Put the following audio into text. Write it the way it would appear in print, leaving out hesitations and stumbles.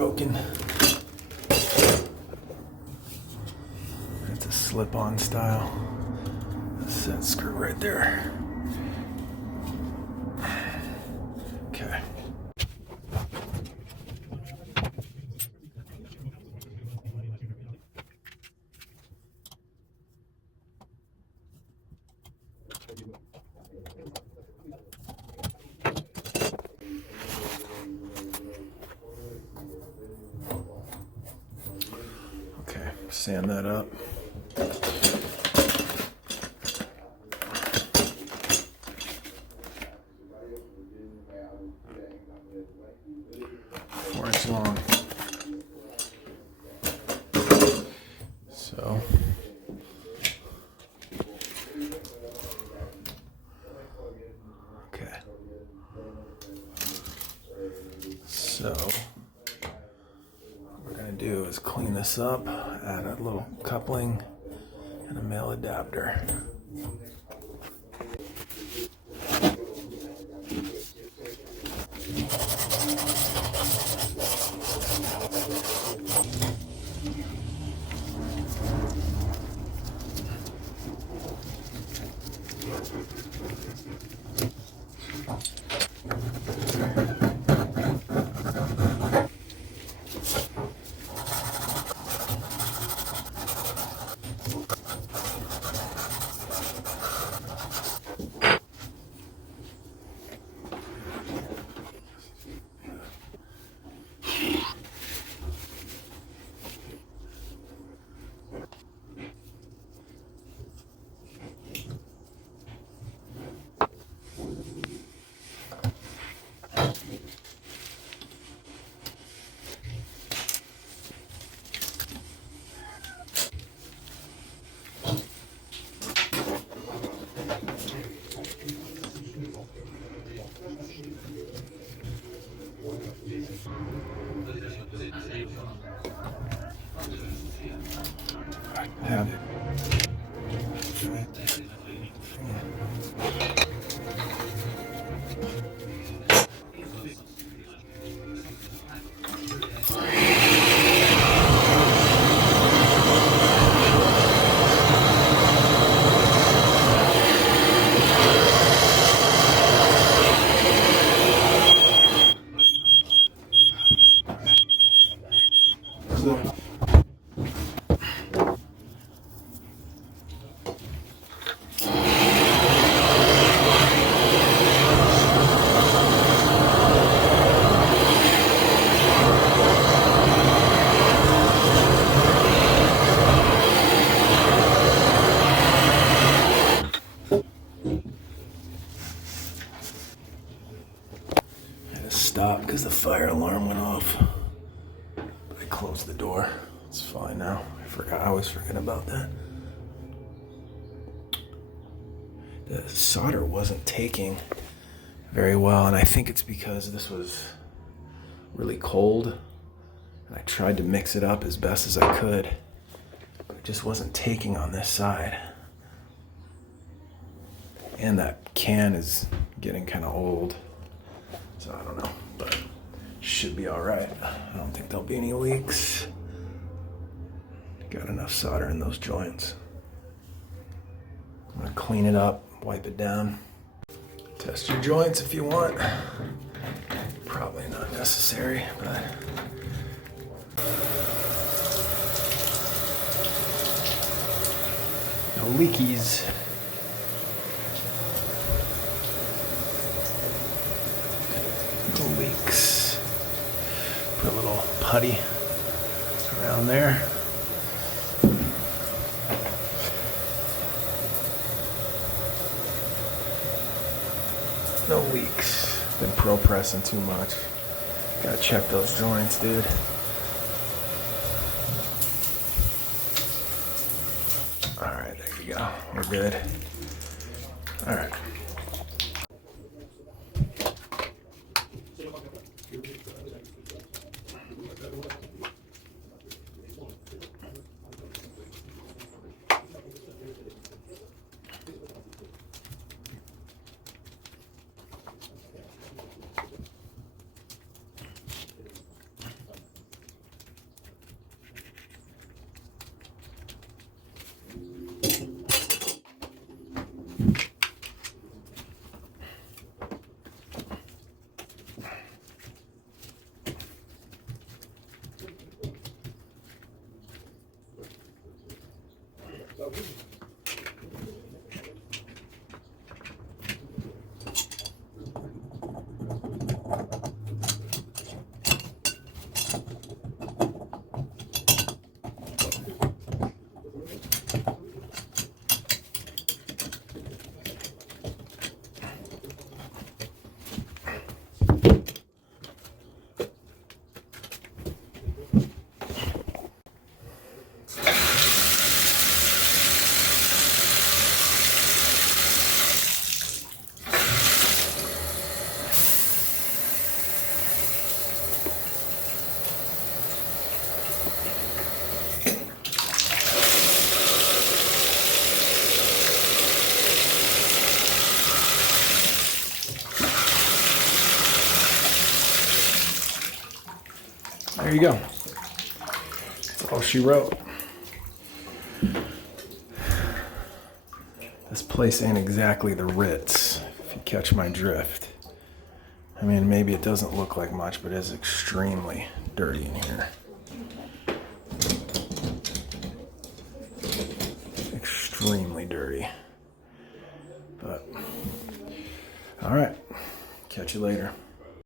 broken. It's a slip-on style. That's that screw right there. Okay. Okay, sand that up. Long. So okay. So what we're gonna do is clean this up, add a little coupling and a male adapter. Have it. Stop because the fire alarm went off. But I closed the door. It's fine now. I always forget about that. The solder wasn't taking very well, and I think it's because this was really cold, and I tried to mix it up as best as I could, but it just wasn't taking on this side. And that can is getting kind of old. So I don't know, but should be all right. I don't think there'll be any leaks. Got enough solder in those joints. I'm gonna clean it up, wipe it down. Test your joints if you want. Probably not necessary, but no leakies. Leaks. Put a little putty around there. No leaks. Been pro pressing too much. Gotta check those joints, dude. Alright, there you go. We're good. Alright. there you go. That's all she wrote. This place ain't exactly the Ritz, if you catch my drift. I mean, maybe it doesn't look like much, but it's extremely dirty in here. Extremely dirty. But, all right. Catch you later.